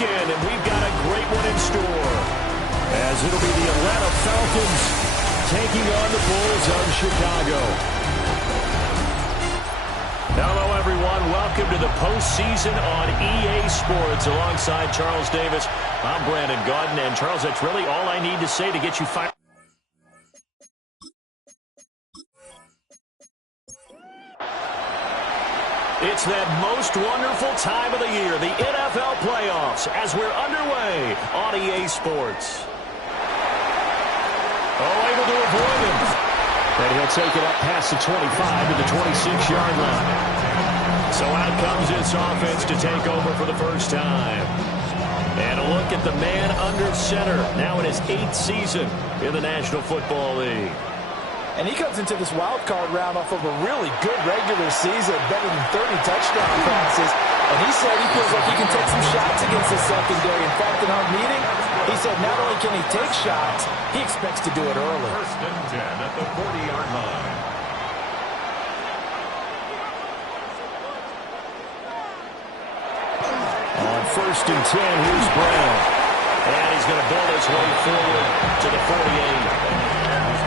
weekend, and we've got a great one in store, as it'll be the Atlanta Falcons taking on the Bulls of Chicago. Hello, everyone. Welcome to the postseason on EA Sports. Alongside Charles Davis, I'm Brandon Gaudin. And, Charles, that's really all I need to say to get you fired. It's that most wonderful time of the year, the NFL playoffs, as we're underway on EA Sports. Oh, able to avoid him. And he'll take it up past the 25 to the 26-yard line. So out comes this offense to take over for the first time. And a look at the man under center, now in his 8th season in the National Football League. And he comes into this wild card round off of a really good regular season, better than 30 touchdown passes. And he said he feels like he can take some shots against his secondary. In fact, in our meeting, he said not only can he take shots, he expects to do it early. First and 10 at the 40-yard line. On first and 10, here's Brown. And he's going to build his way forward to the 48.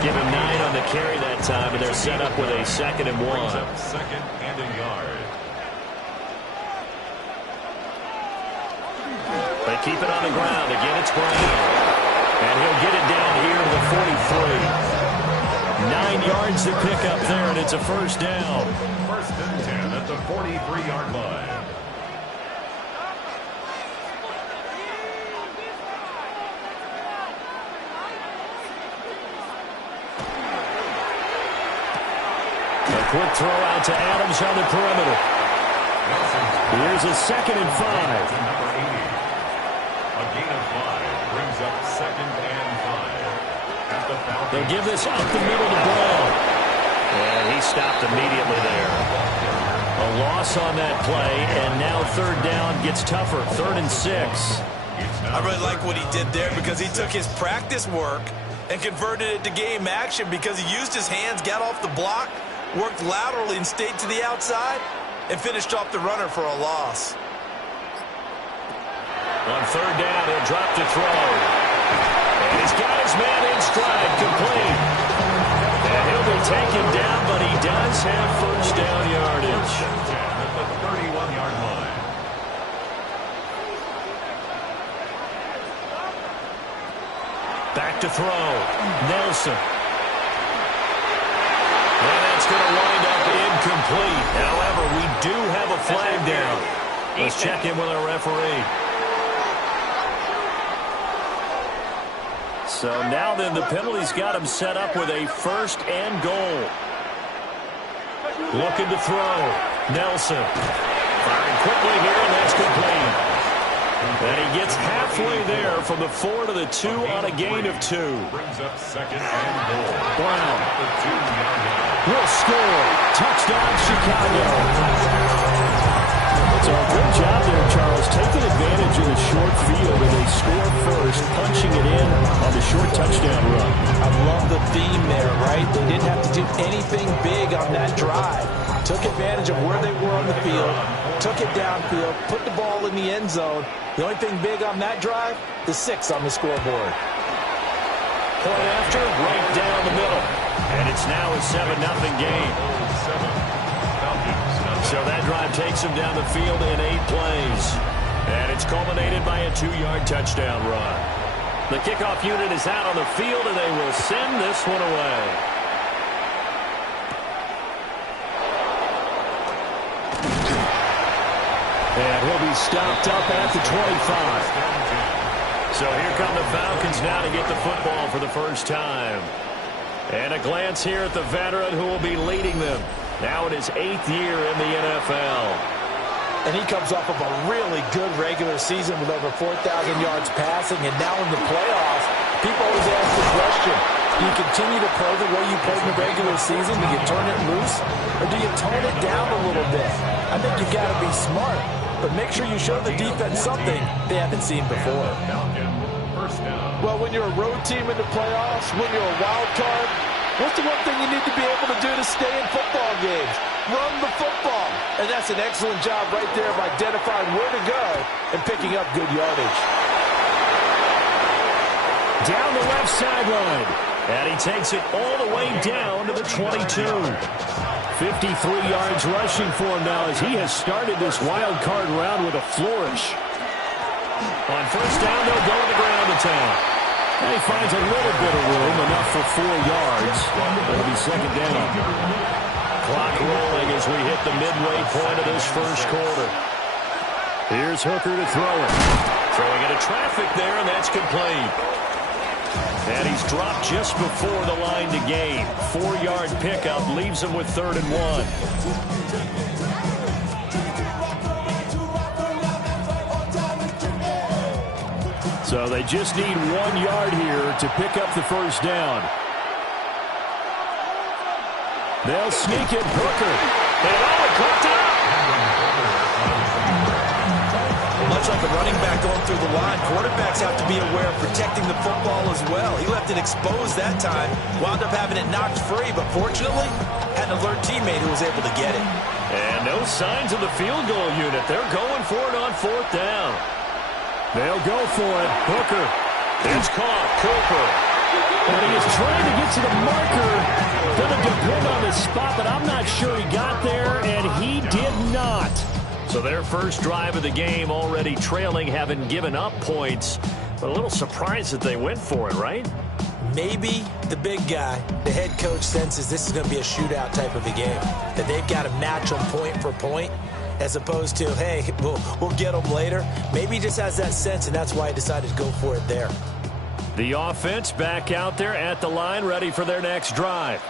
Give him 9 on the carry that time, and they're set up with a 2nd and 1. Second and a yard. They keep it on the ground. Again, it's Brown. And he'll get it down here to the 43. 9 yards to pick up there, and it's a first down. First and 10 at the 43-yard line. Quick throw out to Adams on the perimeter. Here's a 2nd and 5. Number 80. A gain of 5 brings up 2nd and 5. At the Falcons. They'll give this up the middle to Brown. And he stopped immediately there. A loss on that play, and now 3rd down gets tougher. 3rd and 6. I really like what he did there because he took his practice work and converted it to game action because he used his hands, got off the block, worked laterally and stayed to the outside, and finished off the runner for a loss. On 3rd down, he'll drop to throw. And he's got his man in stride, complete. And he'll be taken down, but he does have first down yardage. At the 31-yard line. Back to throw. Nelson. And that's going to wind up incomplete. However, we do have a flag down. Let's check in with our referee. So now then, the penalty's got him set up with a 1st and goal. Looking to throw. Nelson. Firing quickly here, and that's complete. And he gets halfway there from the 4 to the 2 on a gain of 2. Brings up 2nd and goal. Brown. At the 2-yard line. Will score. Touchdown, Chicago. So a good job there, Charles, taking advantage of the short field, and they score first, punching it in on the short touchdown run. I love the theme there, right? They didn't have to do anything big on that drive. Took advantage of where they were on the field, took it downfield, put the ball in the end zone. The only thing big on that drive, the 6 on the scoreboard. Point after, right down the middle. And it's now a 7-0 game. So that drive takes him down the field in 8 plays. And it's culminated by a 2-yard touchdown run. The kickoff unit is out on the field, and they will send this one away. And he'll be stopped up at the 25. So here come the Falcons now to get the football for the first time. And a glance here at the veteran who will be leading them. Now in his 8th year in the NFL. And he comes off of a really good regular season with over 4,000 yards passing. And now in the playoffs, people always ask the question, do you continue to play the way you played in the regular season? Do you turn it loose? Or do you tone it down a little bit? I think you've got to be smart. But make sure you show the defense something they haven't seen before. Well, when you're a road team in the playoffs, when you're a wild card, What's the one thing you need to be able to do to stay in football games? Run the football. And that's an excellent job right there of identifying where to go and picking up good yardage. Down the left sideline. And he takes it all the way down to the 22. 53 yards rushing for him now as he has started this wild card round with a flourish. On first down, they'll go to the ground attack. And he finds a little bit of room, enough for 4 yards. It'll be second down. Clock rolling as we hit the midway point of this first quarter. Here's Hooker to throw it. Throwing into traffic there, and that's complete. And he's dropped just before the line to gain. 4-yard pickup leaves him with 3rd and 1. So they just need 1 yard here to pick up the first down. They'll sneak it. Hooker. And caught it up. Much like a running back going through the line, quarterbacks have to be aware of protecting the football as well. He left it exposed that time, wound up having it knocked free, but fortunately, had an alert teammate who was able to get it. And no signs of the field goal unit. They're going for it on 4th down. They'll go for it. Hooker. It's caught. Cooper. And he is trying to get to the marker. Going to depend on the spot, but I'm not sure he got there, and he did not. So their first drive of the game already trailing, having given up points. But a little surprised that they went for it, right? Maybe the big guy, the head coach, senses this is going to be a shootout type of a game. That they've got to match them point for point, as opposed to, hey, we'll get them later. Maybe he just has that sense, and that's why he decided to go for it there. The offense back out there at the line, ready for their next drive.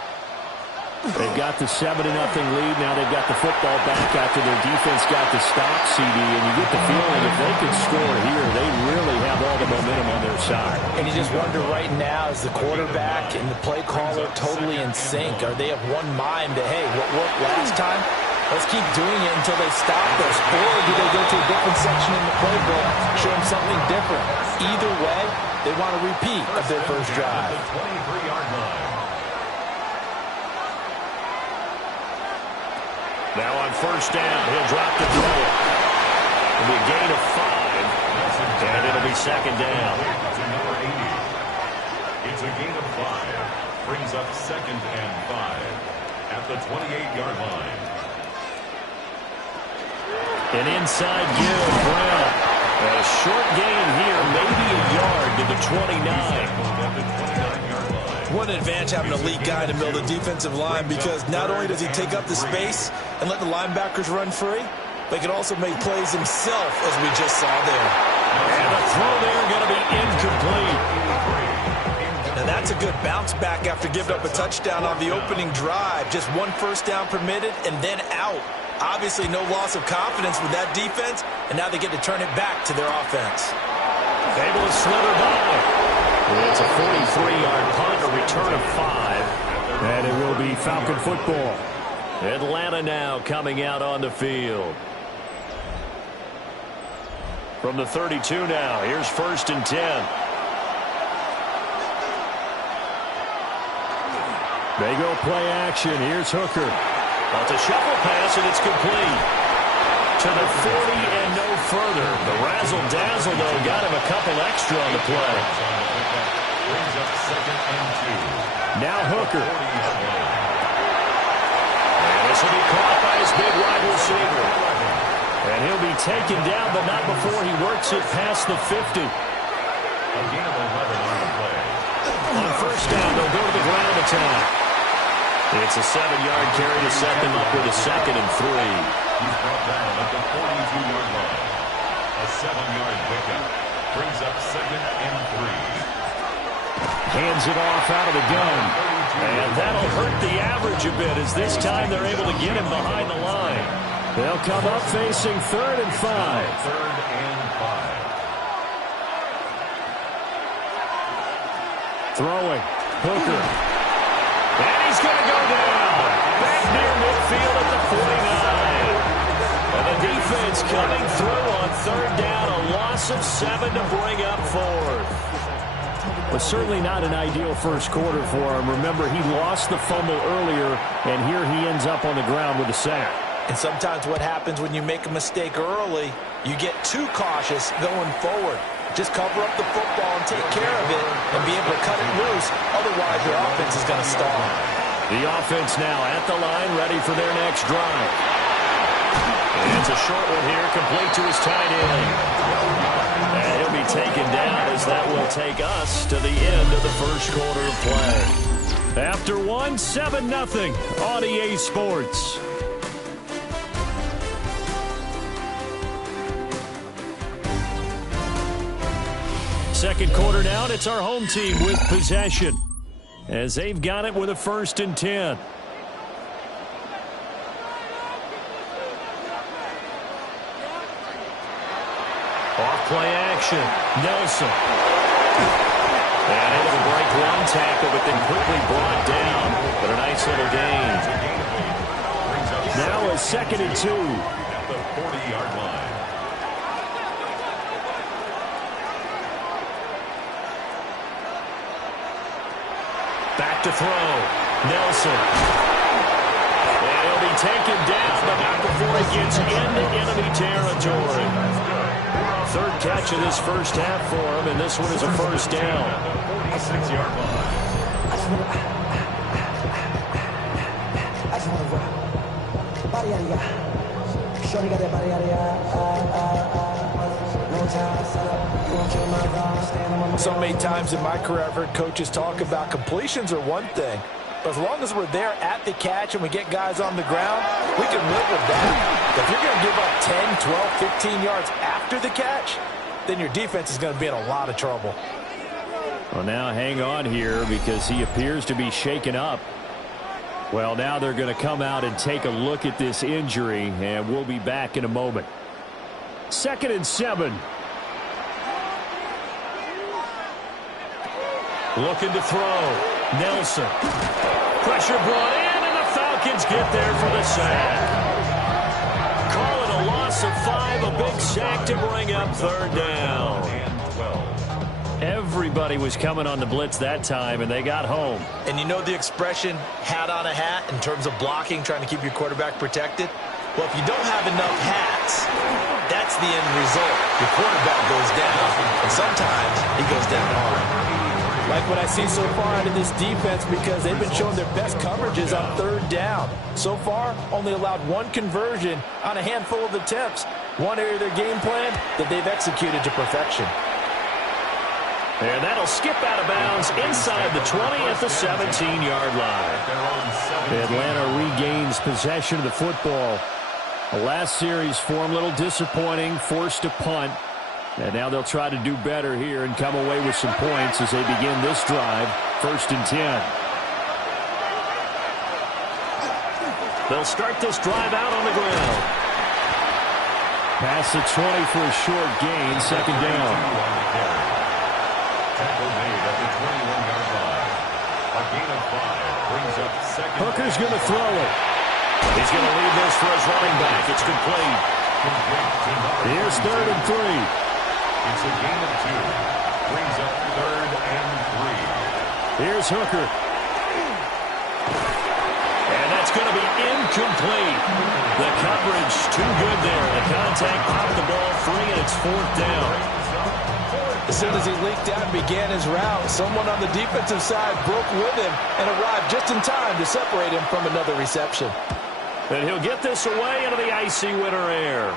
They've got the 7-0 lead. Now they've got the football back after their defense got the stop, CD, and you get the feeling if they could score here, they really have all the momentum on their side. And you just wonder right now, is the quarterback and the play caller totally in sync? Are they of one mind that, hey, what worked last time? Let's keep doing it until they stop us. Or do they go to a different section in the playbook, show them something different? Either way, they want a repeat of their first drive. 23-yard line. Now on first down, he'll drop the throw. It'll be a gain of 5, and it'll be second down. To number 80. It's a gain of 5. Brings up 2nd and 5 at the 28-yard line. An inside give, Brown. A short gain here, maybe a yard to the 29. At the 29-yard line. What an advantage having a elite guy to build a defensive line, because not only does he take up the space and let the linebackers run free, but he can also make plays himself, as we just saw there. And the throw there going to be incomplete. Now that's a good bounce back after giving up a touchdown on the opening drive. Just 1 first down permitted and then out. Obviously no loss of confidence with that defense, and now they get to turn it back to their offense. Able to slither by. It's a 43-yard punt, a return of 5. And it will be Falcon football. Atlanta now coming out on the field. From the 32 now, here's 1st and 10. They go play action. Here's Hooker. It's a shuffle pass, and it's complete. To the 40 and no further. The razzle-dazzle, though, got him a couple extra on the play. Brings up 2nd and 2. Now Hooker. And this will be caught by his big wide receiver. And he'll be taken down, but not before he works it past the 50. A gain of 11 on the play. On first down, they'll go to the ground attack. It's a 7-yard carry to set them up with a 2nd and 3. He's brought down at the 42-yard line. A 7-yard pickup. Brings up 2nd and 3. Hands it off out of the gun. And that'll hurt the average a bit, as this time they're able to get him behind the line. They'll come up facing 3rd and 5. 3rd and 5. Throwing. Hooker. And he's going to go down. Back near midfield at the 49. And the defense coming through on 3rd down. A loss of 7 to bring up 4th. but certainly not an ideal first quarter for him. Remember, he lost the fumble earlier, and here he ends up on the ground with a sack. And sometimes what happens when you make a mistake early, you get too cautious going forward. Just cover up the football and take care of it and be able to cut it loose. Otherwise, your offense is going to stall. The offense now at the line, ready for their next drive. And it's a short one here, complete to his tight end. And he'll be taken down as that will take us to the end of the first quarter of play. After 7-0 on EA Sports. Second quarter down, it's our home team with possession as they've got it with a 1st and 10. Off play action, Nelson. And able to break one tackle, but then quickly brought down. But a nice little gain. Now a 2nd and 2. At the 40-yard line. Back to throw. Nelson. And he'll be taken down, but not before he gets into enemy territory. 3rd catch of this first half for him, and this one is a 1st down. 46-yard line. I just want to run. Body area. Shorty got that body area. So many times in my career, I've heard coaches talk about completions are one thing, but as long as we're there at the catch and we get guys on the ground, we can live with that. But if you're going to give up 10, 12, 15 yards after the catch, then your defense is going to be in a lot of trouble. Well, now hang on here because he appears to be shaken up. Well, now they're going to come out and take a look at this injury, and we'll be back in a moment. 2nd and 7. Looking to throw. Nelson. Pressure brought in, and the Falcons get there for the sack. Call it a loss of 5, a big sack to bring up 3rd down. Everybody was coming on the blitz that time, and they got home. And you know the expression, hat on a hat, in terms of blocking, trying to keep your quarterback protected? Well, if you don't have enough hats, that's the end result. Your quarterback goes down, and sometimes he goes down hard. Like what I see so far out of this defense, because they've been showing their best coverages on 3rd down. So far, only allowed 1 conversion on a handful of attempts. One area of their game plan that they've executed to perfection. And that'll skip out of bounds inside the 20 at the 17-yard line. Atlanta regains possession of the football. The last series for them, a little disappointing, forced to punt. And now they'll try to do better here and come away with some points as they begin this drive, 1st and 10. They'll start this drive out on the ground. Pass the 20 for a short gain, 2nd down. Tackle made at the 21-yard line. A gain of 5 brings up 2nd. Hooker's going to throw it. He's going to leave this for his running back. It's complete. Here's 3rd and 3. It's a gain of 2. Brings up 3rd and 3. Here's Hooker. And that's going to be incomplete. The coverage too good there. The contact popped the ball free, and it's 4th down. As soon as he leaked out and began his route, someone on the defensive side broke with him and arrived just in time to separate him from another reception. And he'll get this away into the icy winter air.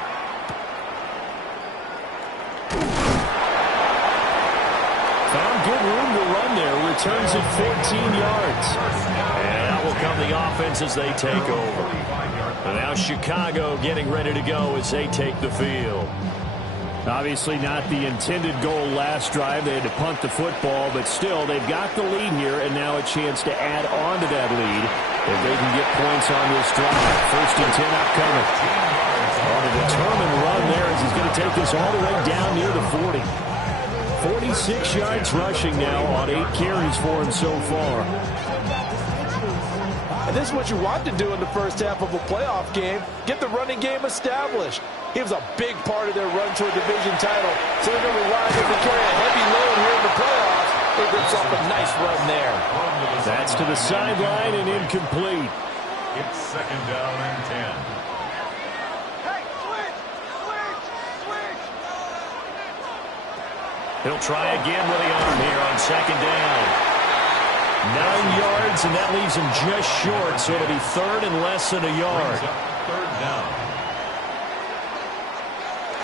Found good room to run there. Returns at 14 yards. And out will come the offense as they take over. And now Chicago getting ready to go as they take the field. Obviously not the intended goal last drive. They had to punt the football, but still they've got the lead here, and now a chance to add on to that lead if they can get points on this drive. 1st and 10 upcoming. On a determined run there as he's going to take this all the way down near the 40. 46 yards rushing now on 8 carries for him so far. And this is what you want to do in the first half of a playoff game. Get the running game established. He was a big part of their run to a division title. So they're going to rely on him to carry a heavy load here in the playoffs. He rips off a nice run there. That's to the sideline and incomplete. It's second down and 10. He'll try again with the arm here on second down. 9 yards, and that leaves him just short, so it'll be third and less than a yard. Third down.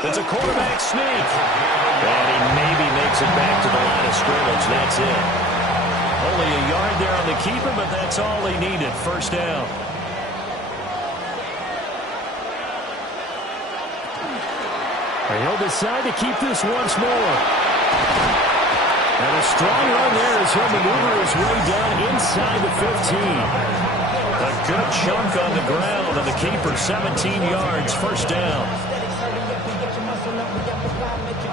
It's a quarterback sneak. And he maybe makes it back to the line of scrimmage. That's it. Only a yard there on the keeper, but that's all he needed. First down. And he'll decide to keep this once more. And a strong run there as he'll maneuver his way down inside the 15. A good chunk on the ground, and the keeper 17 yards, first down.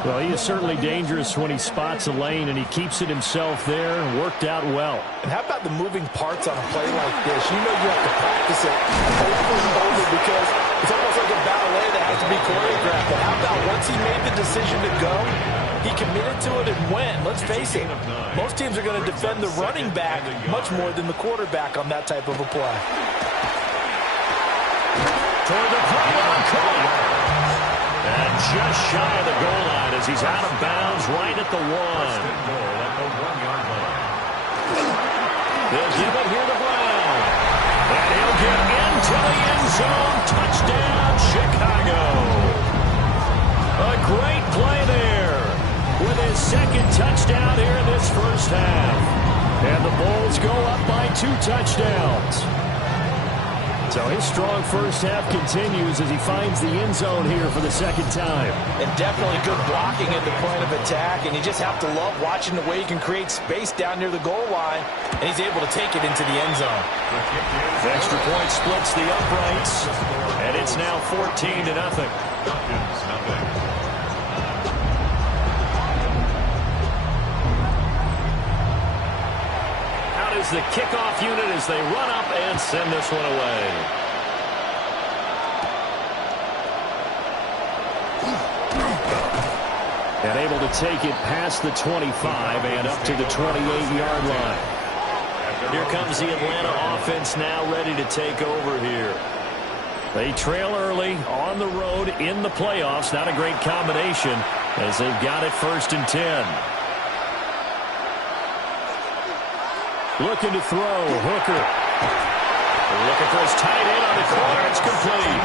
Well, he is certainly dangerous when he spots a lane, and he keeps it himself there. Worked out well. And how about the moving parts on a play like this? You know you have to practice it over and over because it's almost like a ballet that has to be choreographed. But how about once he made the decision to go, he committed to it and went. Let's face it, most teams are going to defend the running back much more than the quarterback on that type of a play. Toward the play on call. And just shy of the goal line as he's out of bounds right at the 1. They'll give it here to Brown. And he'll get into the end zone. Touchdown, Chicago. A great play there with his second touchdown here in this first half. And the Bulls go up by 2 touchdowns. So his strong first half continues as he finds the end zone here for the second time. And definitely good blocking at the point of attack. And you just have to love watching the way he can create space down near the goal line. And he's able to take it into the end zone. The extra point splits the uprights. And it's now 14-0. Is the kickoff unit as they run up and send this one away. And able to take it past the 25 and up to the 28-yard line. Here comes the Atlanta offense now ready to take over here. They trail early on the road in the playoffs. Not a great combination as they've got it 1st and 10. Looking to throw, Hooker. Looking for his tight end on the corner. It's complete.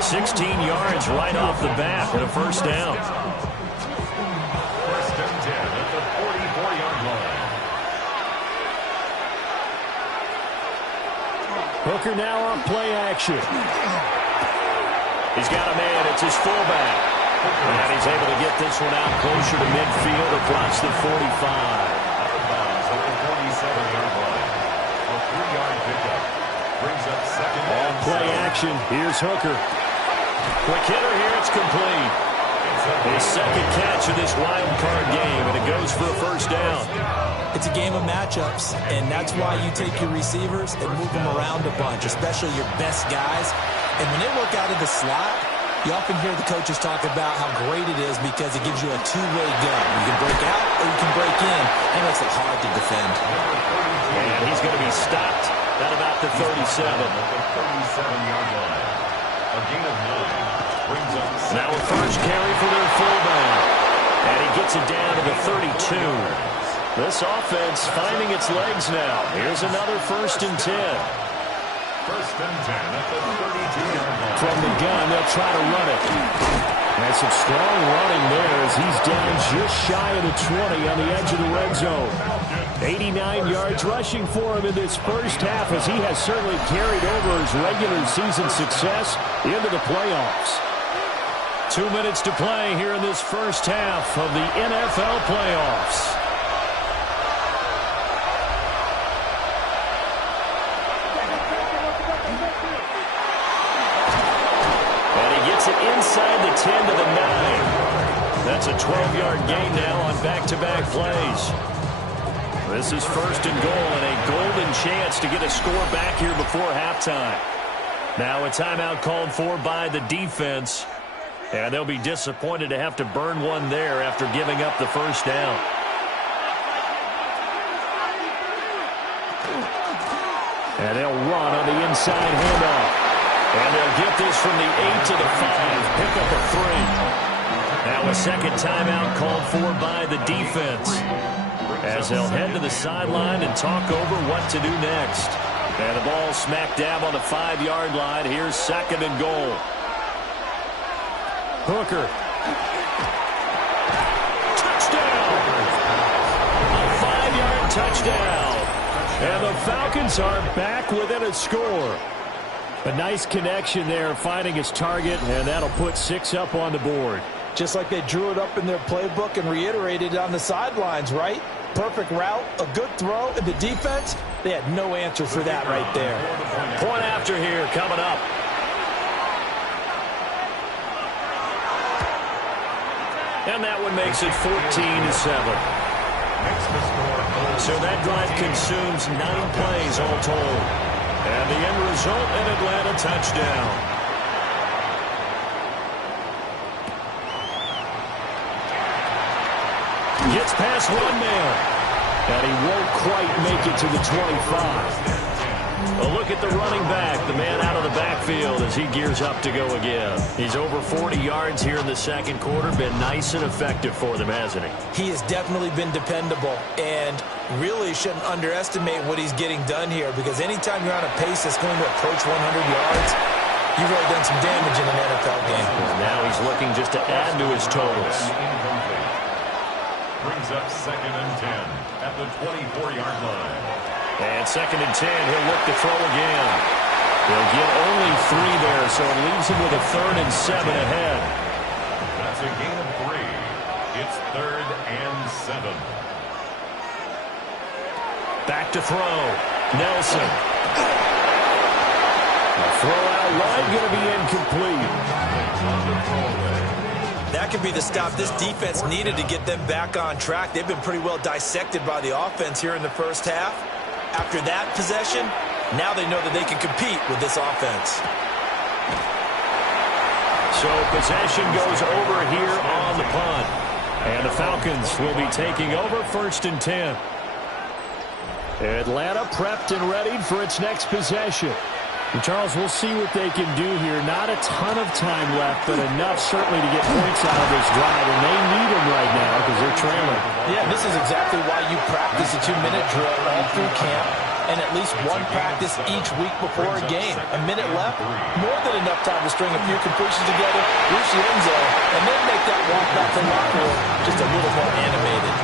16 yards right off the bat and a first down. 1st and 10 at the 44-yard line. Hooker now on play action. He's got a man. It's his fullback. And he's able to get this one out closer to midfield across the 45. 47-yard line. A 3-yard pickup. Brings up second on play action. Here's Hooker. Quick hitter here. It's complete. His second catch of this wild card game, and it goes for a first down. It's a game of matchups, and that's why you take your receivers and move them around a bunch, especially your best guys. And when they work out of the slot, you often hear the coaches talk about how great it is because it gives you a two-way go. You can break out or you can break in. It makes it hard to defend. And he's going to be stopped at about the 37. 37-yard line. A gain of 9. Brings up now a first carry for their fullback. And he gets it down to the 32. This offense finding its legs now. Here's another 1st and 10. 1st and 10 at the 32-yard line. From the gun, they'll try to run it. And some strong running there as he's down just shy of the 20 on the edge of the red zone. 89 yards rushing for him in this first half as he has certainly carried over his regular season success into the playoffs. 2 minutes to play here in this first half of the NFL playoffs. Inside the 10 to the 9. That's a 12-yard gain now on back-to-back plays. This is 1st and goal and a golden chance to get a score back here before halftime. Now a timeout called for by the defense. And they'll be disappointed to have to burn one there after giving up the first down. And they'll run on the inside handoff. And they'll get this from the 8 to the 5. Pick up a 3. Now a second timeout called for by the defense, as they'll head to the sideline and talk over what to do next. And the ball smack dab on the 5-yard line. Here's 2nd and goal. Hooker. Touchdown! A 5-yard touchdown. And the Falcons are back within a score. A nice connection there, finding his target, and that'll put 6 up on the board. Just like they drew it up in their playbook and reiterated it on the sidelines, right? Perfect route, a good throw, and the defense, they had no answer for that right there. Point after here coming up. And that one makes it 14-7. So that drive consumes 9 plays all told. And the end result, an Atlanta touchdown. Gets past one man. And he won't quite make it to the 25. A look at the running back, the man out of the backfield as he gears up to go again. He's over 40 yards here in the second quarter. Been nice and effective for them, hasn't he? He has definitely been dependable, and really shouldn't underestimate what he's getting done here, because anytime you're on a pace that's going to approach 100 yards, you've really done some damage in an NFL game. And now he's looking just to add to his totals. Brings up 2nd and 10 at the 24-yard line. And 2nd and 10, he'll look to throw again. He'll get only 3 there, so it leaves him with a 3rd and 7 ahead. That's a gain of 3. It's 3rd and 7. Back to throw. Nelson. A throw out wide, going to be incomplete. That could be the stop this defense needed to get them back on track. They've been pretty well dissected by the offense here in the first half. After that possession, now they know that they can compete with this offense. So possession goes over here on the punt. And the Falcons will be taking over 1st and 10. Atlanta prepped and ready for its next possession. And Charles, we'll see what they can do here. Not a ton of time left, but enough certainly to get points out of this drive. And they need them right now because they're trailing. Yeah, this is exactly why you practice a 2-minute drill all through camp, and at least one practice each week before a game. A minute left, more than enough time to string a few completions together, reach the end zone, and then make that walk back to the locker room just a little more animated.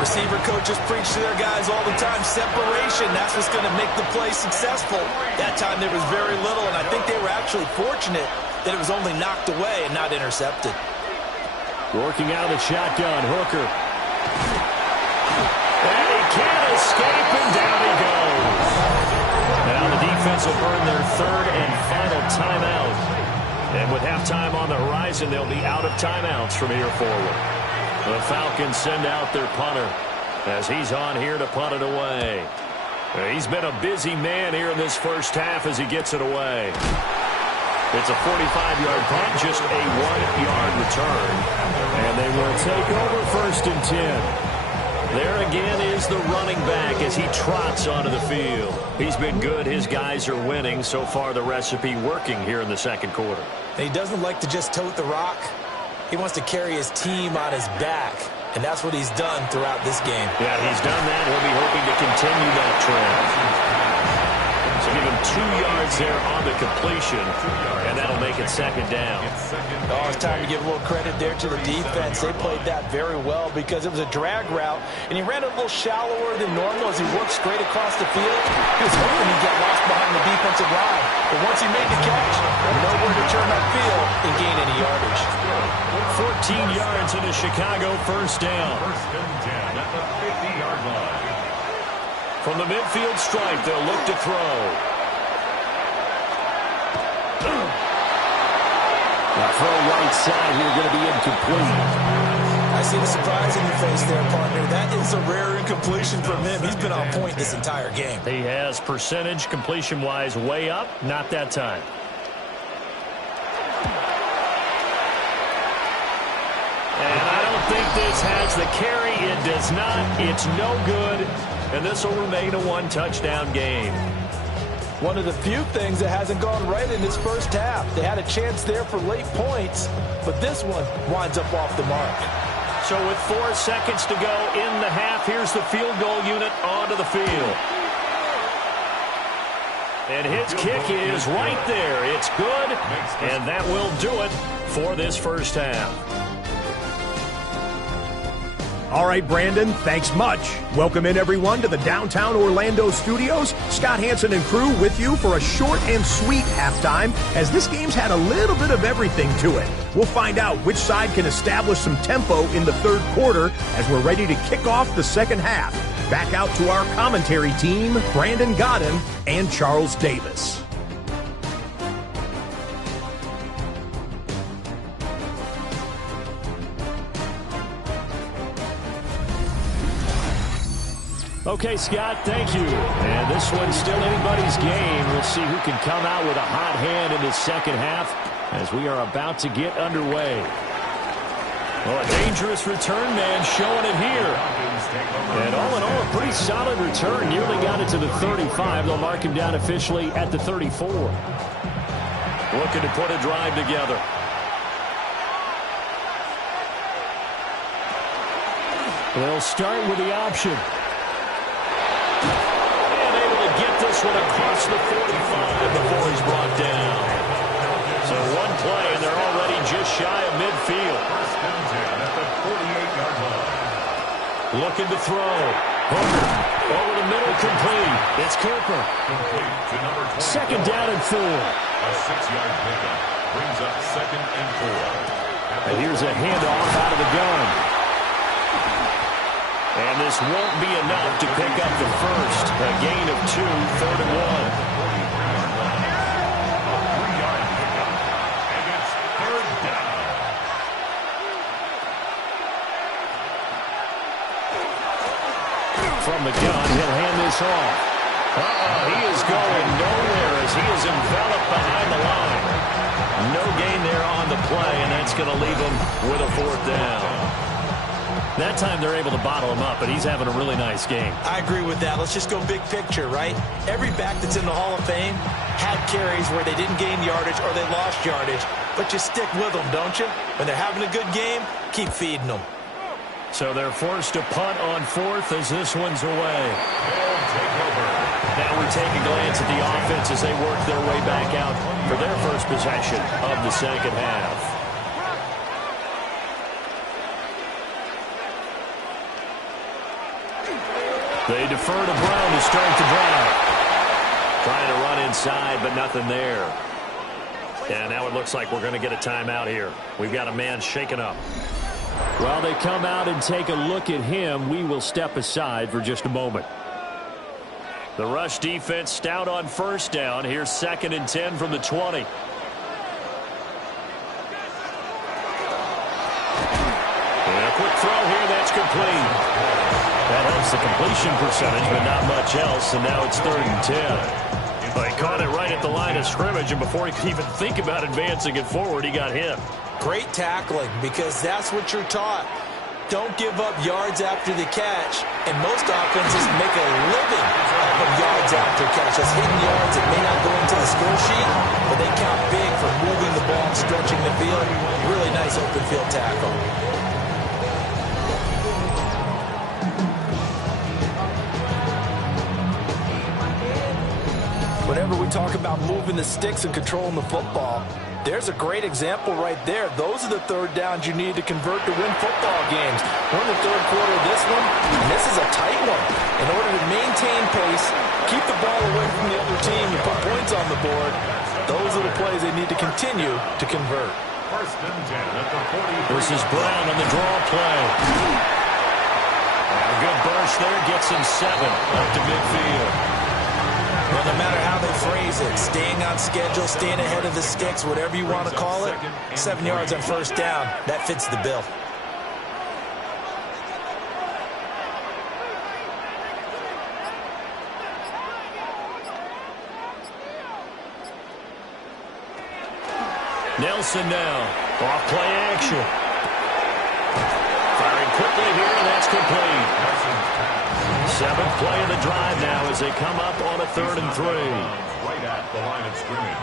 Receiver coaches preach to their guys all the time, separation, that's what's going to make the play successful. That time there was very little, and I think they were actually fortunate that it was only knocked away and not intercepted. Working out of the shotgun, Hooker. And he can't escape, and down he goes. Now the defense will burn their 3rd and final timeout. And with halftime on the horizon, they'll be out of timeouts from here forward. The Falcons send out their punter as he's on here to punt it away. He's been a busy man here in this first half as he gets it away. It's a 45-yard punt, just a 1-yard return. And they will take over 1st and 10. There again is the running back as he trots onto the field. He's been good. His guys are winning. So far, the recipe working here in the second quarter. And he doesn't like to just tote the rock. He wants to carry his team on his back, and that's what he's done throughout this game. Yeah, he's done that. He'll be hoping to continue that trend. So give him 2 yards there on the completion, and that'll make it 2nd down. Oh, it's time to give a little credit there to the defense. They played that very well because it was a drag route, and he ran a little shallower than normal as he worked straight across the field. He was hoping he'd get lost behind the defensive line, but once he made the catch, nowhere to turn upfield and gain any yardage. 14 yards into Chicago, 1st down. 1st and 10 at the 50-yard line. From the midfield stripe, they'll look to throw. The throw right side here going to be incomplete. I see the surprise in your face there, partner. That is a rare incompletion from him. He's been on point this entire game. He has percentage completion-wise way up, not that time. And I don't don't think this has the carry. It does not. It's no good. And this will remain a one-touchdown game. One of the few things that hasn't gone right in this first half. They had a chance there for late points, but this one winds up off the mark. So with 4 seconds to go in the half, here's the field goal unit onto the field. And his kick is right there. It's good, and that will do it for this first half. All right, Brandon, thanks much. Welcome in, everyone, to the downtown Orlando studios. Scott Hansen and crew with you for a short and sweet halftime, as this game's had a little bit of everything to it. We'll find out which side can establish some tempo in the third quarter as we're ready to kick off the second half. Back out to our commentary team, Brandon Godden and Charles Davis. Okay, Scott, thank you. And this one's still anybody's game. We'll see who can come out with a hot hand in the second half as we are about to get underway. Well, a dangerous return man showing it here. And all in all, a pretty solid return. Nearly got it to the 35. They'll mark him down officially at the 34. Looking to put a drive together. They'll start with the option. And able to get this one across the 45 before he's brought down. So one play, and they're already just shy of midfield. First and 10 at the 48-yard line. Looking to throw. Hooker over the middle, complete. It's Cooper. Complete to number 20. Second down and 4. A 6-yard pickup brings up second and 4. And here's a handoff out of the gun. And this won't be enough to pick up the first. A gain of 2, 3rd and 1. A 3-yard pickup. And it's third down. From the gun, he'll hand this off. He is going nowhere as he is enveloped behind the line. No gain there on the play, and that's going to leave him with a 4th down. That time they're able to bottle him up, but he's having a really nice game. I agree with that. Let's just go big picture, right? Every back that's in the Hall of Fame had carries where they didn't gain yardage or they lost yardage, but you stick with them, don't you? When they're having a good game, keep feeding them. So they're forced to punt on 4th as this one's away. They'll take over. Now we take a glance at the offense as they work their way back out for their first possession of the second half. They defer to Brown to start the drive. Trying to run inside, but nothing there. And now it looks like we're going to get a timeout here. We've got a man shaken up. While they come out and take a look at him, we will step aside for just a moment. The rush defense stout on first down. Here's 2nd and 10 from the 20. And a quick throw here, that's complete. That helps the completion percentage, but not much else, and now it's 3rd and 10. Well, he caught it right at the line of scrimmage, and before he could even think about advancing it forward, he got hit. Great tackling, because that's what you're taught. Don't give up yards after the catch, and most offenses make a living off of yards after catch. That's hidden yards that may not go into the score sheet, but they count big for moving the ball and stretching the field. Really nice open field tackle. Whenever we talk about moving the sticks and controlling the football, there's a great example right there. Those are the third downs you need to convert to win football games. We're in the third quarter of this one, and this is a tight one. In order to maintain pace, keep the ball away from the other team, and put points on the board, those are the plays they need to continue to convert. First and 10 at the 40. This is Brown on the draw play. A good burst there, gets him 7 up to midfield. Well, no matter how they phrase it, staying on schedule, staying ahead of the sticks, whatever you want to call it, 7 yards on first down, that fits the bill. Nelson now, off play action. quickly here, and that's complete. Seventh play of the drive now as they come up on a 3rd and 3. Right at the line of scrimmage.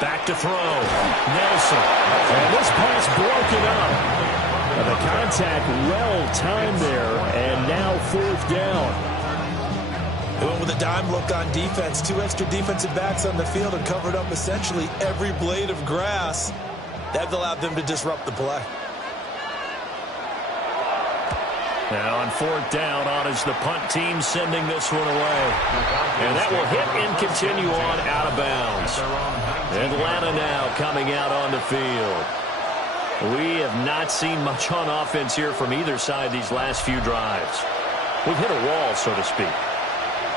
Back to throw. Nelson. And this pass broken up. And the contact well-timed there, and now 4th down. They went with a dime look on defense. 2 extra defensive backs on the field and covered up essentially every blade of grass. That allowed them to disrupt the play. Now on 4th down, on is the punt team sending this one away. And that will hit and continue on out of bounds. Atlanta now coming out on the field. We have not seen much on offense here from either side these last few drives. We've hit a wall, so to speak.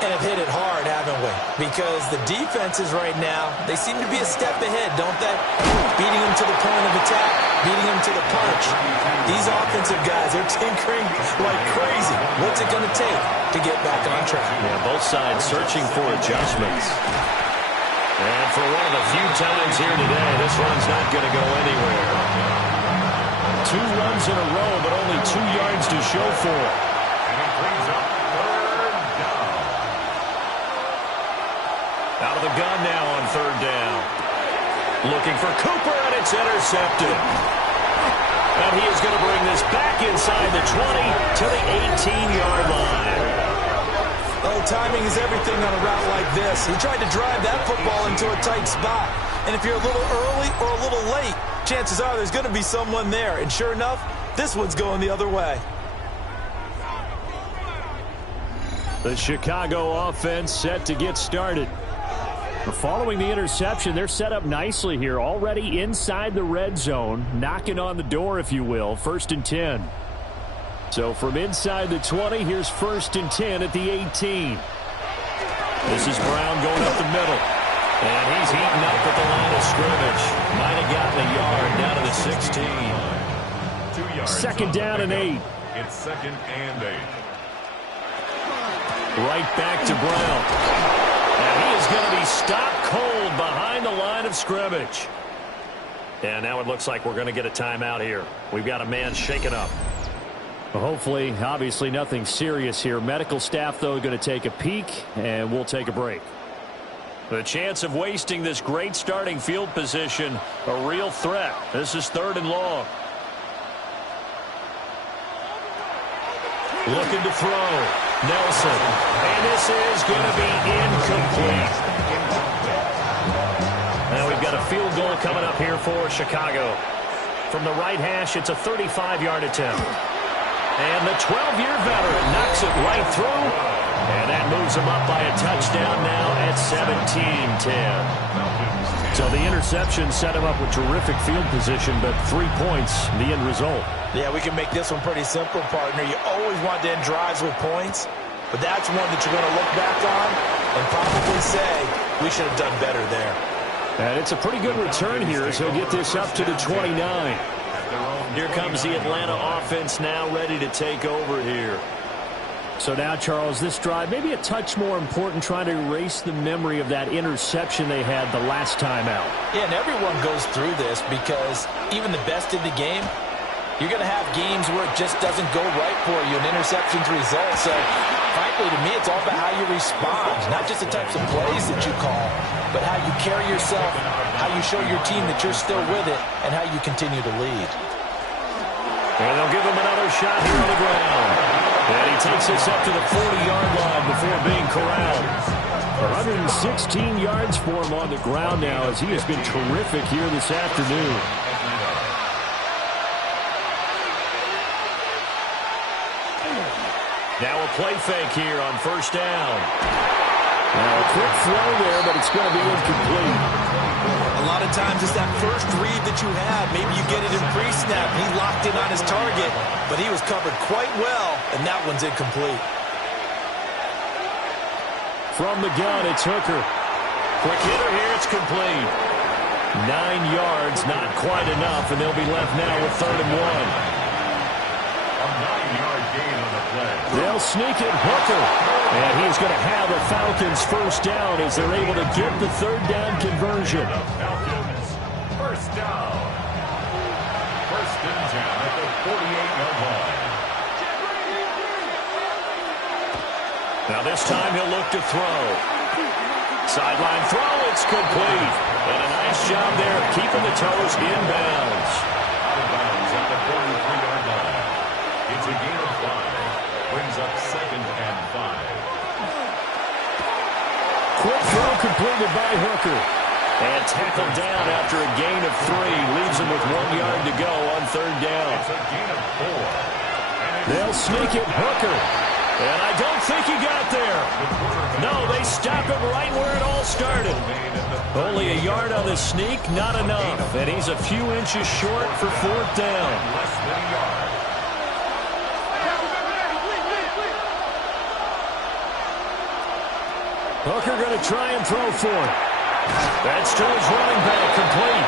And have hit it hard, haven't we? Because the defenses right now, they seem to be a step ahead, don't they? Beating them to the point of attack, beating them to the punch. These offensive guys, they're tinkering like crazy. What's it going to take to get back on track? Yeah, both sides searching for adjustments. And for one of the few times here today, this one's not going to go anywhere. 2 runs in a row, but only 2 yards to show for it. And he brings up 3rd down. Out of the gun now on 3rd down. Looking for Cooper, and it's intercepted. And he is going to bring this back inside the 20 to the 18-yard line. Oh, timing is everything on a route like this. He tried to drive that football into a tight spot. And if you're a little early or a little late, chances are there's going to be someone there. And sure enough, this one's going the other way. The Chicago offense set to get started. Following the interception, they're set up nicely here, already inside the red zone, knocking on the door, if you will, 1st and 10. So from inside the 20, here's 1st and 10 at the 18. This is Brown going up the middle. And he's heating up at the line of scrimmage. Might have gotten a yard down to the 16. 2 yards. 2nd down and 8. It's 2nd and 8. Right back to Brown. And he is going to be stopped cold behind the line of scrimmage. And now it looks like we're going to get a timeout here. We've got a man shaken up. Well, hopefully, obviously nothing serious here. Medical staff, though, going to take a peek, and we'll take a break. The chance of wasting this great starting field position, a real threat. This is 3rd and long. Looking to throw. Nelson. And this is going to be incomplete. Now we've got a field goal coming up here for Chicago. From the right hash, it's a 35-yard attempt. And the 12-year veteran knocks it right through. And that moves him up by a touchdown now at 17-10. So the interception set him up with terrific field position, but 3 points, the end result. Yeah, we can make this one pretty simple, partner. You always want to end drives with points, but that's one that you're going to look back on and probably say, we should have done better there. And it's a pretty good return here as he'll get this up to the 29. Here comes the Atlanta offense now ready to take over here. So now, Charles, this drive maybe a touch more important, trying to erase the memory of that interception they had the last time out. Yeah, and everyone goes through this because even the best in the game, you're going to have games where it just doesn't go right for you, and interceptions result. So, frankly, to me, it's all about how you respond, not just the types of plays that you call, but how you carry yourself, how you show your team that you're still with it, and how you continue to lead. And they'll give him another shot here on the ground. And he takes us up to the 40-yard line before being corralled. 116 yards for him on the ground now as he has been terrific here this afternoon. Now a play fake here on 1st down. Now a quick throw there, but it's going to be incomplete. A lot of times it's that first read that you have. Maybe you get it in pre-snap. He locked in on his target, but he was covered quite well, and that one's incomplete. From the gun, it's Hooker. Quick hitter here, it's complete. 9 yards, not quite enough, and they'll be left now with 3rd and 1. A 9-yard gain on the play. They'll sneak it, Hooker. And he's going to have the Falcons 1st down as they're able to get the 3rd down conversion. Falcons, 1st down. 1st and 10 at the 48-yard line. Now this time he'll look to throw. Sideline throw, it's complete. And a nice job there of keeping the toes inbounds. Out of bounds at the 43-yard line. It's a gain of 5. Brings up 2nd and 5. Quick throw completed by Hooker. And tackled down after a gain of 3. Leaves him with 1 yard to go on 3rd down. It's a gain of 4. They'll sneak it, Hooker. And I don't think he got there. No, they stop him right where it all started. Only a yard on the sneak, not enough. And he's a few inches short for 4th down. Less than a yard. Hooker going to try and throw for it. That's to his running back, complete.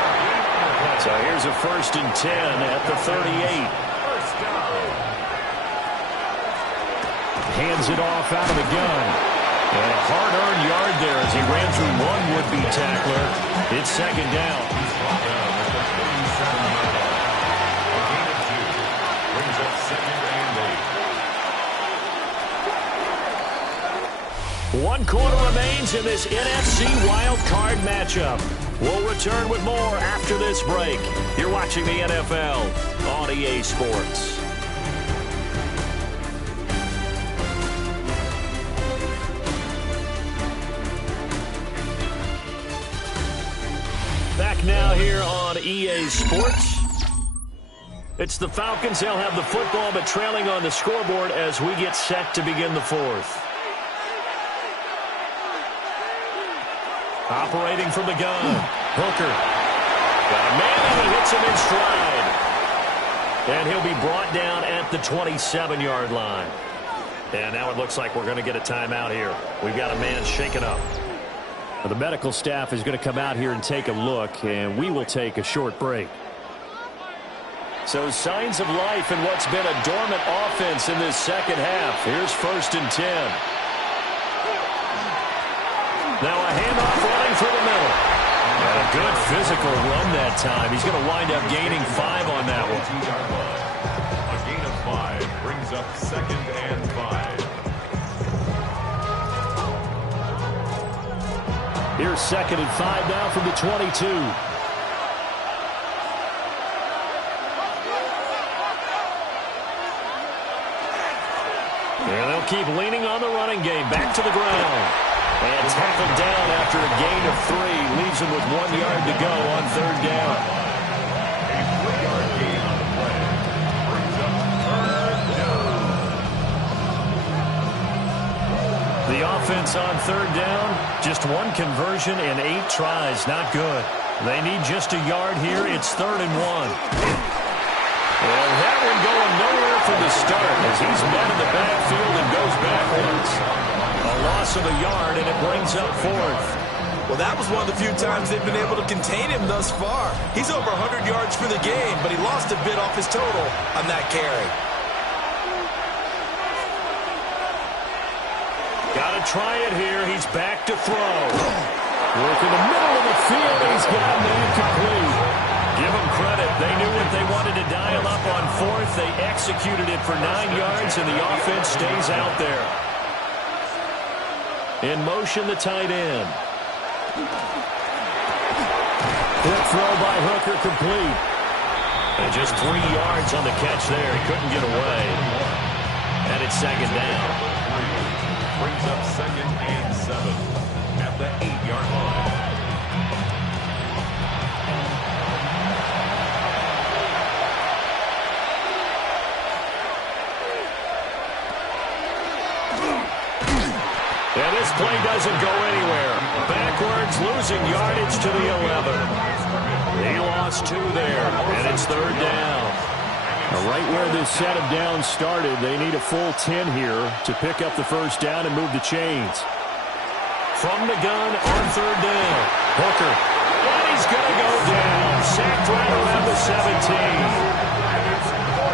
So here's a 1st and 10 at the 38. First down. Hands it off out of the gun. And a hard-earned yard there as he ran through one would-be tackler. It's 2nd down. He's brought down at the 37-yard line. A gain of 2. Brings up 2nd and 8. 1 quarter remains in this NFC Wild Card matchup. We'll return with more after this break. You're watching the NFL on EA Sports. Back now here on EA Sports. It's the Falcons. They'll have the football, but trailing on the scoreboard as we get set to begin the 4th. Operating from the gun. Hooker. Got a man and he hits him in stride. And he'll be brought down at the 27-yard line. And now it looks like we're going to get a timeout here. We've got a man shaken up. Well, the medical staff is going to come out here and take a look, and we will take a short break. So signs of life in what's been a dormant offense in this 2nd half. Here's 1st and 10. Now a handoff running through the middle. And a good physical run that time. He's going to wind up gaining 5 on that one. A gain of 5 brings up 2nd and 5. Here's 2nd and 5 now from the 22. And they'll keep leaning on the running game. Back to the ground. And tackled down after a gain of 3. Leaves him with 1 yard to go on 3rd down. A 3-yard gain on the play. Brings up 3rd down. The offense on 3rd down. Just 1 conversion and 8 tries. Not good. They need just a yard here. It's 3rd and 1. And that one going nowhere from the start as he's met in the backfield and goes backwards. A loss of a yard, and it brings up 4th. Well, that was one of the few times they've been able to contain him thus far. He's over 100 yards for the game, but he lost a bit off his total on that carry. Got to try it here. He's back to throw. Work in the middle of the field, and he's got a man complete. Give them credit. They knew what they wanted to dial up on 4th. They executed it for 9 yards, and the offense stays out there. In motion, the tight end. Quick throw by Hooker, complete. And just 3 yards on the catch there. He couldn't get away. And it's 2nd down. Brings up 2nd and 7 at the 8-yard line. And this play doesn't go anywhere. Backwards, losing yardage to the 11. He lost 2 there, and it's 3rd down. Now, right where this set of downs started, they need a full 10 here to pick up the 1st down and move the chains. From the gun on 3rd down. Hooker. And he's going to go down. Sacked right around the 17.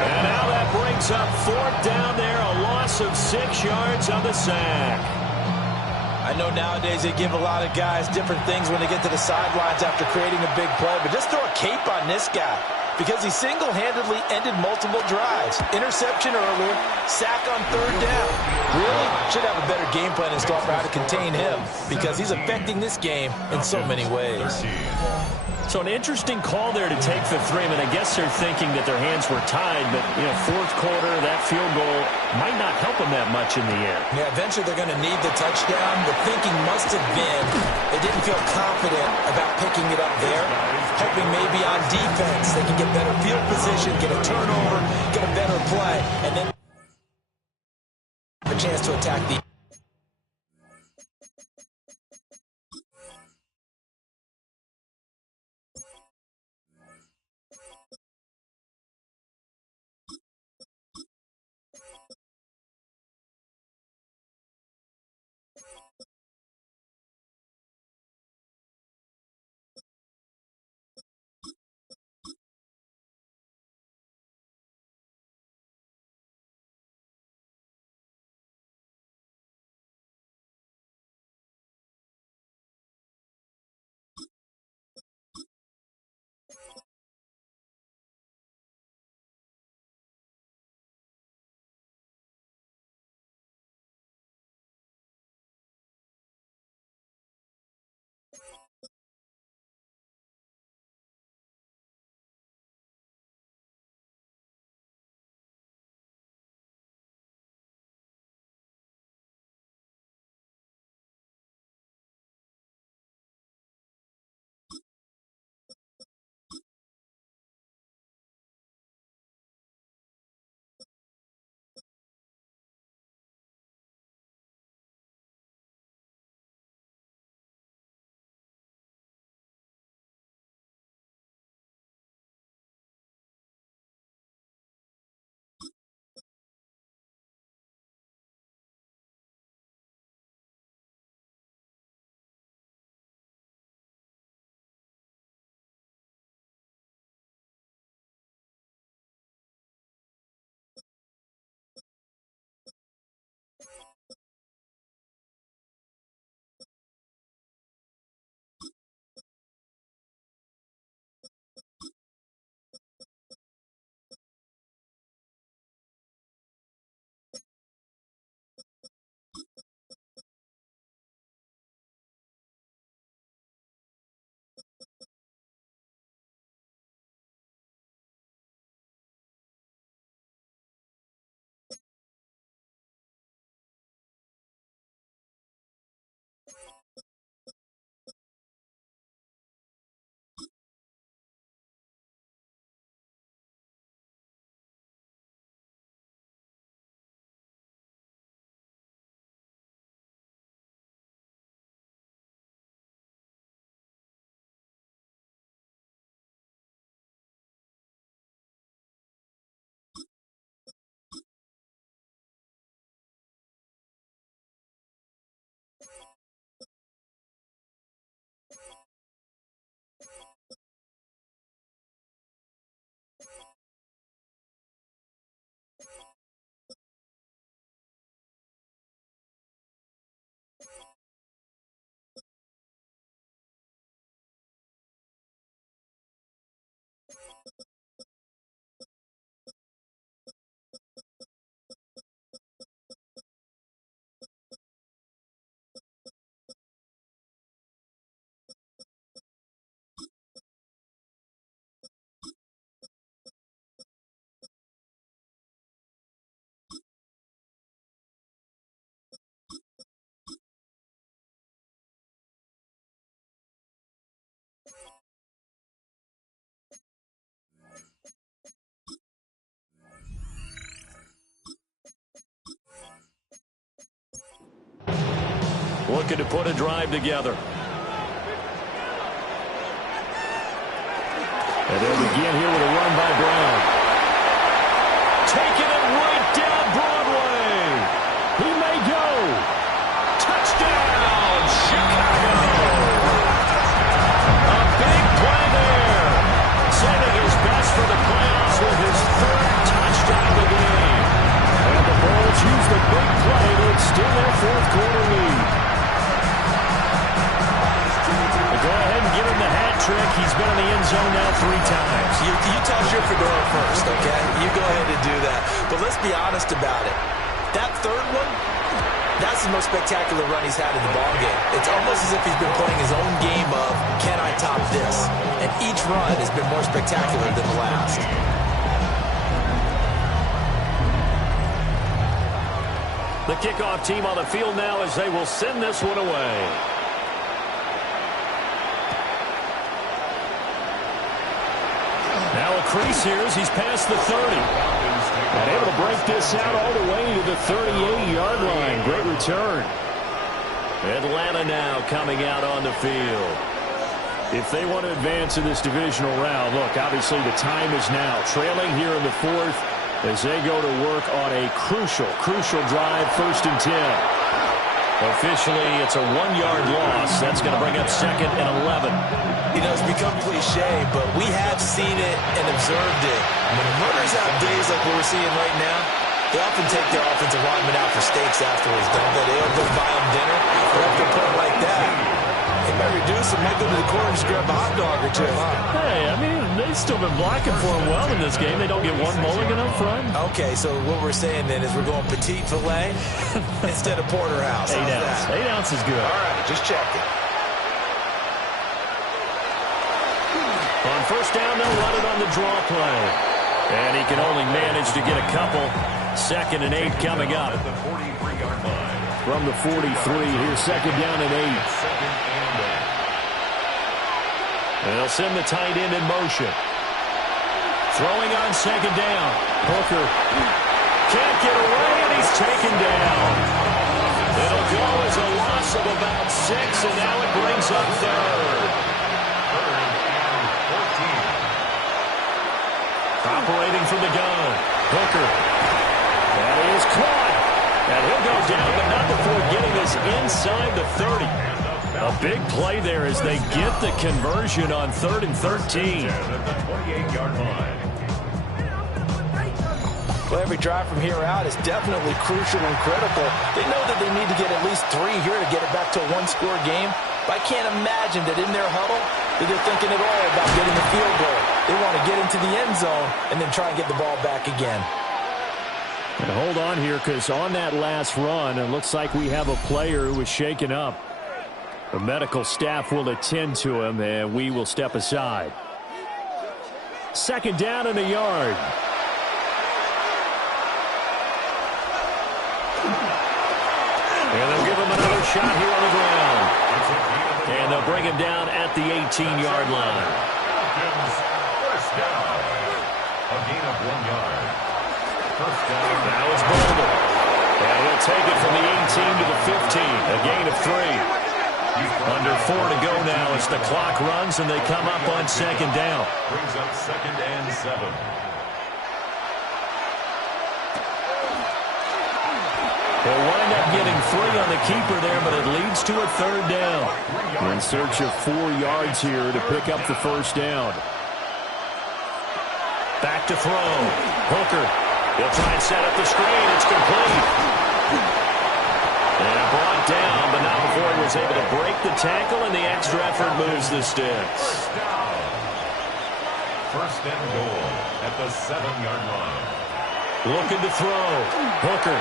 And now that brings up 4th down there. A loss of 6 yards on the sack. I know nowadays they give a lot of guys different things when they get to the sidelines after creating a big play, but just throw a cape on this guy. If because he single-handedly ended multiple drives. Interception earlier, sack on third down. Really should have a better game plan in store for how to contain him because he's affecting this game in so many ways. So an interesting call there to take the 3. I mean, I guess they're thinking that their hands were tied, but, fourth quarter, that field goal might not help them that much in the air. Yeah, eventually they're going to need the touchdown. The thinking must have been they didn't feel confident about picking it up there, hoping maybe on defense they can get better field position, get a turnover, get a better play, and then a chance to attack the looking to put a drive together. And they'll begin here with a run by Brown. Taking it right down Broadway. He may go. Touchdown, Chicago. A big play there. Saving his best for the playoffs with his third touchdown of the game. And the Bulls use the big play to extend their fourth quarter lead. Go ahead and give him the hat trick. He's been in the end zone now 3 times. You first, okay? You go ahead and do that. But let's be honest about it. That third one, that's the most spectacular run he's had in the ballgame. It's almost as if he's been playing his own game of, can I top this? And each run has been more spectacular than the last. The kickoff team on the field now as they will send this one away. Now a crease here as he's past the 30. And able to break this out all the way to the 38-yard line. Great return. Atlanta now coming out on the field. If they want to advance in this divisional round, look, obviously the time is now. Trailing here in the fourth as they go to work on a crucial drive, 1st and 10. Officially, it's a 1-yard loss. That's going to bring up 2nd and 11. You know, it's become cliche, but we have seen it and observed it. When runners have days like what we're seeing right now, they often take their offensive linemen out for steaks afterwards, don't they? They don't go buy them dinner. But after a play like that, they might reduce it, might go to the corner and just grab a hot dog or two, huh? Hey, I mean, they've still been blocking for him well in this game. They don't get one mulligan up front. Okay, so what we're saying then is we're going petite filet instead of porterhouse. 8 ounce. 8 ounce is good. All right, just checking. On 1st down, they'll run it on the draw play. And he can only manage to get a couple. 2nd and 8 coming up. At the 43-yard line. From the 43, here's 2nd down and 8. And they'll send the tight end in motion. Throwing on 2nd down. Hooker can't get away, and he's taken down. It'll go as a loss of about 6, and now it brings up 3rd. Operating from the gun. Hooker. That is caught. And he'll go down, but not before getting us inside the 30. A big play there as they get the conversion on 3rd and 13. At the 28-yard line. Well, every drive from here out is definitely crucial and critical. They know that they need to get at least 3 here to get it back to a 1-score game. But I can't imagine that in their huddle that they're thinking at all about getting the field goal. They want to get into the end zone and then try and get the ball back again. And hold on here, because on that last run, it looks like we have a player who was shaken up. The medical staff will attend to him, and we will step aside. 2nd down and a yard. And they'll give him another shot here on the ground. And they'll bring him down at the 18-yard line. Falcons, 1st down. A gain of 1 yard. 1st down. Now it's Bolden. And he'll take it from the 18 to the 15. A gain of 3. Under 4 to go now as the clock runs and they come up on 2nd down. Brings up 2nd and 7. They'll wind up getting 3 on the keeper there, but it leads to a 3rd down. In search of 4 yards here to pick up the 1st down. Back to throw. Hooker. He'll try and set up the screen. It's complete. And brought down, but not before he was able to break the tackle, and the extra effort moves the sticks. 1st and goal at the 7-yard line. Looking to throw. Hooker.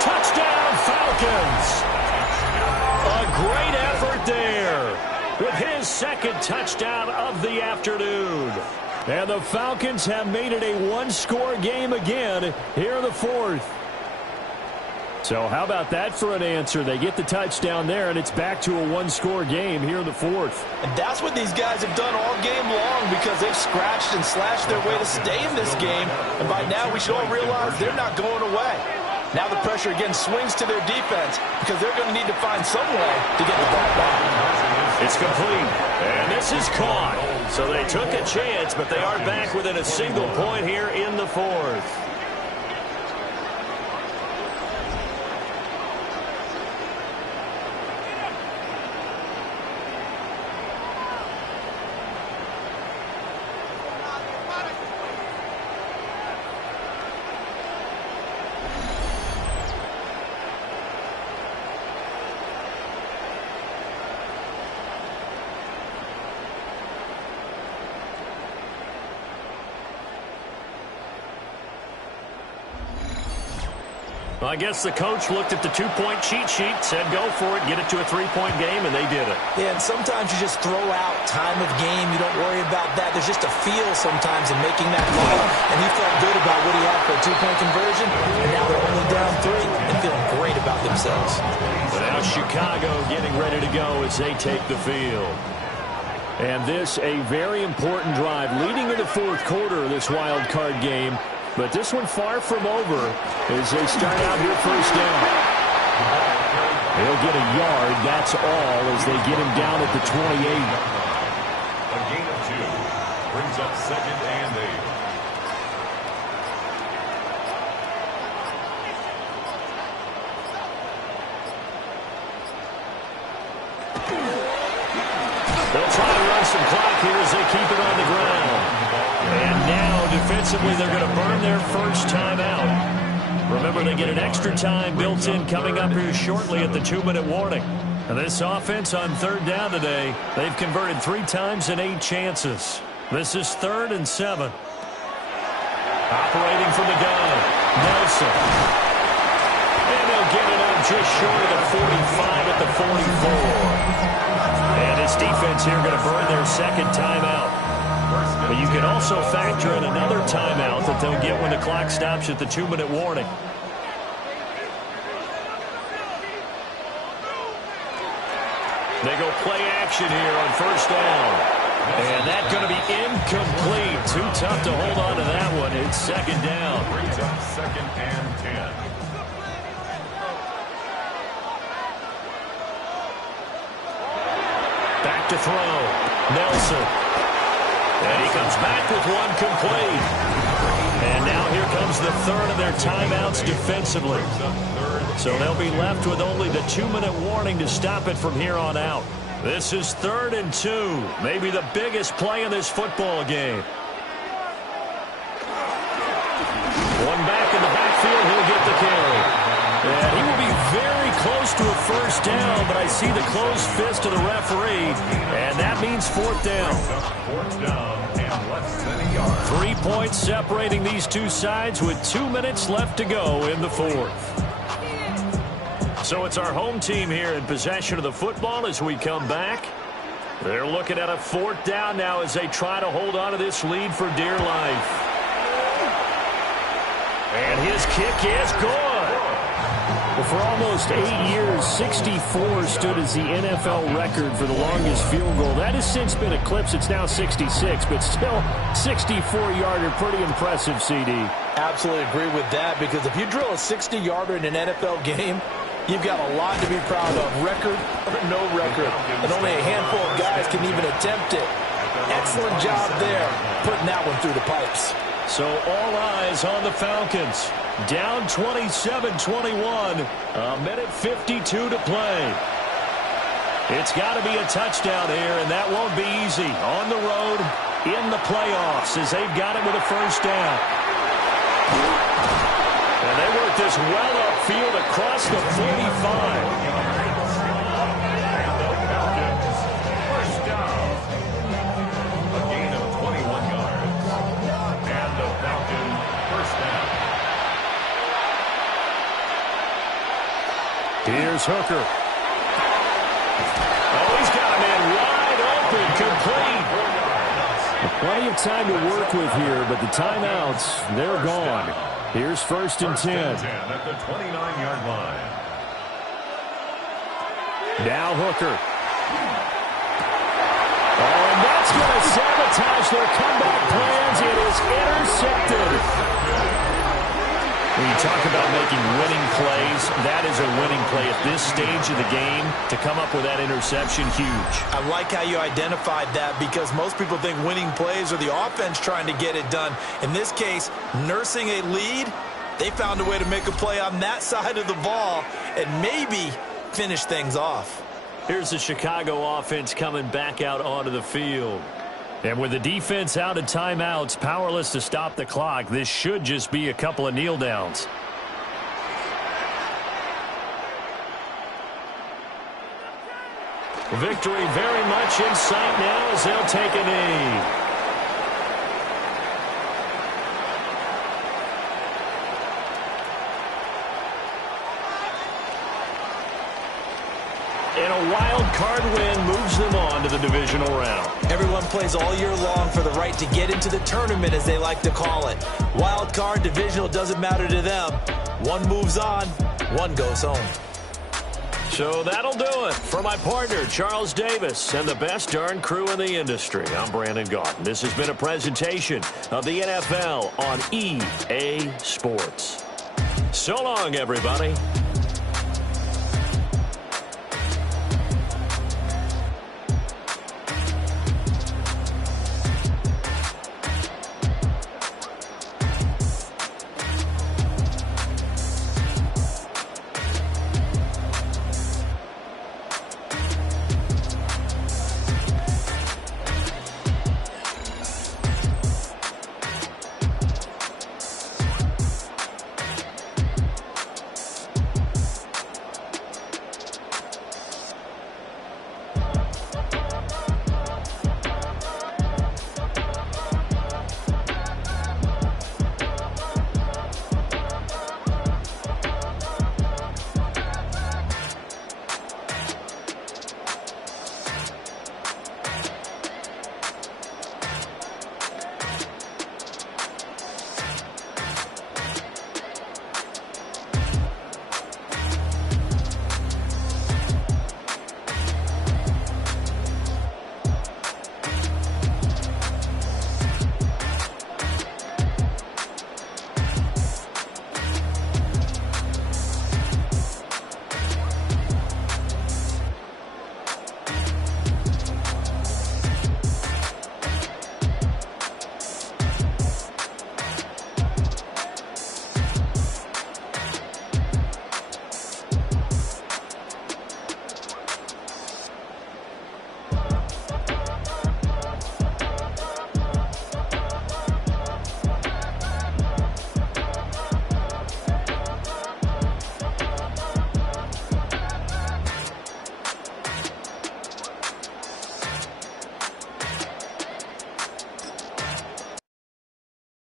Touchdown, Falcons. A great effort there with his 2nd touchdown of the afternoon. And the Falcons have made it a 1-score game again here in the 4th. So how about that for an answer? They get the touchdown there, and it's back to a 1-score game here in the 4th. And that's what these guys have done all game long because they've scratched and slashed their way to stay in this game. And by now we should all realize they're not going away. Now the pressure again swings to their defense because they're going to need to find some way to get the ball back. It's complete, and this is caught. So they took a chance, but they are back within a single point here in the 4th. Well, I guess the coach looked at the two-point cheat sheet, said go for it, get it to a three-point game, and they did it. Yeah, and sometimes you just throw out time of game. You don't worry about that. There's just a feel sometimes in making that call, and he felt good about what he had for a two-point conversion, and now they're only down 3 and feeling great about themselves. But now Chicago getting ready to go as they take the field. And this, a very important drive leading in the fourth quarter of this wild card game. But this one far from over as they start out here first down. They'll get a yard, that's all, as they get him down at the 28. A gain of 2 brings up 2nd and 8. They'll try to run some clock here as they keep it on the ground. And now, defensively, they're going to burn their first timeout. Remember, they get an extra time built in coming up here shortly at the 2-minute warning. And this offense on third down today, they've converted 3 times in 8 chances. This is 3rd and 7. Operating from the gun, Nelson. And they'll get it up just short of the 45 at the 44. And this defense here going to burn their second timeout. But you can also factor in another timeout that they'll get when the clock stops at the 2-minute warning. They go play action here on first down. And that's going to be incomplete. Too tough to hold on to that one. It's second down. Brings up 2nd and 10. Back to throw. Nelson. And he comes back with one complete. And now here comes the third of their timeouts defensively. So they'll be left with only the 2-minute warning to stop it from here on out. This is 3rd and 2. Maybe the biggest play in this football game. One back in the backfield, he'll get the carry. And he will be very close to a first down, but I see the closed fist of the referee, and that means 4th down. 4th down and less than a yard. 3 points separating these two sides with 2 minutes left to go in the fourth. So it's our home team here in possession of the football as we come back. They're looking at a 4th down now as they try to hold on to this lead for dear life. And his kick is good. Well, for almost 8 years, 64 stood as the NFL record for the longest field goal. That has since been eclipsed. It's now 66, but still 64-yarder. Pretty impressive, CD. Absolutely agree with that, because if you drill a 60-yarder in an NFL game, you've got a lot to be proud of, record or no record. And only a handful of guys can even attempt it. Excellent job there, putting that one through the pipes. So all eyes on the Falcons. Down 27-21, a minute 52 to play. It's got to be a touchdown here, and that won't be easy. On the road, in the playoffs, as they've got it with a first down. And they work this well upfield across the 45. Here's Hooker. Oh, he's got a man wide open, complete. Plenty of time to work with here, but the timeouts, they're gone. Here's 1st and 10. At the 29-yard line. Now Hooker. Oh, and that's going to sabotage their comeback plans. It is intercepted. When you talk about making winning plays, that is a winning play at this stage of the game. To come up with that interception, huge. I like how you identified that, because most people think winning plays are the offense trying to get it done. In this case, nursing a lead, they found a way to make a play on that side of the ball and maybe finish things off. Here's the Chicago offense coming back out onto the field. And with the defense out of timeouts, powerless to stop the clock, this should just be a couple of kneel downs. Victory very much in sight now as they'll take a knee. And a wild card win moves them on to the divisional round. Everyone plays all year long for the right to get into the tournament, as they like to call it. Wild card, divisional, doesn't matter to them. One moves on, one goes home. So that'll do it. For my partner, Charles Davis, and the best darn crew in the industry, I'm Brandon Gaudin. This has been a presentation of the NFL on EA Sports. So long, everybody.